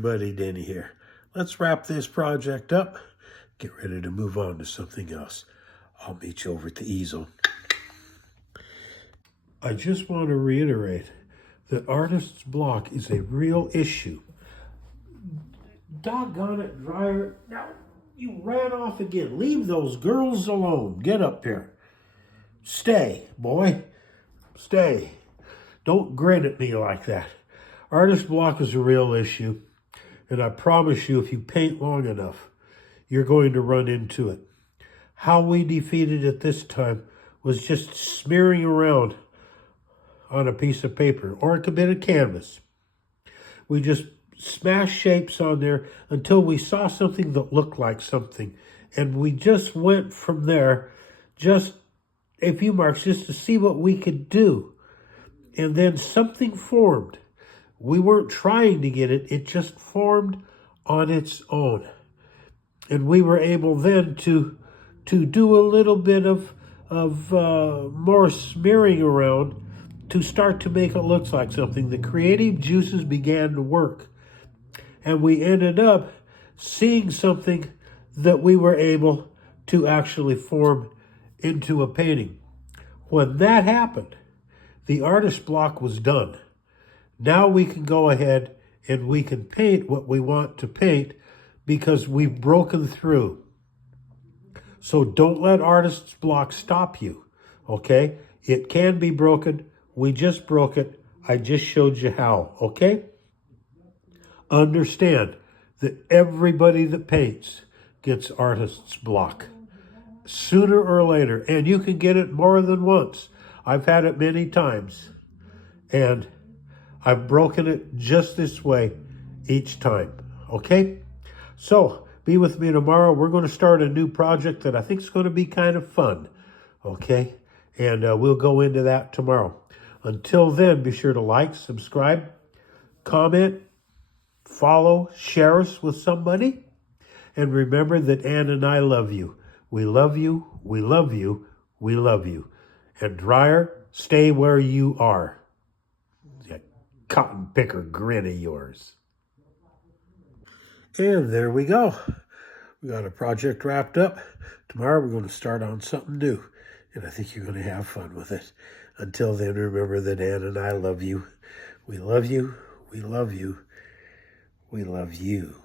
buddy Denny here. Let's wrap this project up, get ready to move on to something else. I'll meet you over at the easel. I just want to reiterate that artist's block is a real issue. Doggone it, Dryer. Now, you ran off again. Leave those girls alone. Get up here. Stay, boy. Stay. Don't grin at me like that. Artist block is a real issue, and I promise you, if you paint long enough, you're going to run into it. How we defeated it this time was just smearing around on a piece of paper or a bit of canvas. We just smashed shapes on there until we saw something that looked like something, and we just went from there, just a few marks, just to see what we could do. And then something formed. We weren't trying to get it, it just formed on its own. And we were able then to do a little bit of more smearing around to start to make it look like something. The creative juices began to work. And we ended up seeing something that we were able to actually form into a painting. When that happened, the artist block was done. Now we can go ahead and we can paint what we want to paint because we've broken through. So don't let artist's block stop you, okay? It can be broken. We just broke it. I just showed you how, okay? Understand that everybody that paints gets artist's block sooner or later, and you can get it more than once. I've had it many times, and I've broken it just this way each time, okay? So be with me tomorrow. We're going to start a new project that I think is going to be kind of fun, okay? And we'll go into that tomorrow. Until then, be sure to like, subscribe, comment, follow, share us with somebody. And remember that Ann and I love you. We love you, we love you, we love you. And Dryer, stay where you are. That cotton picker grin of yours. And there we go. We got a project wrapped up. Tomorrow we're going to start on something new. And I think you're going to have fun with it. Until then, remember that Ann and I love you. We love you, we love you, we love you.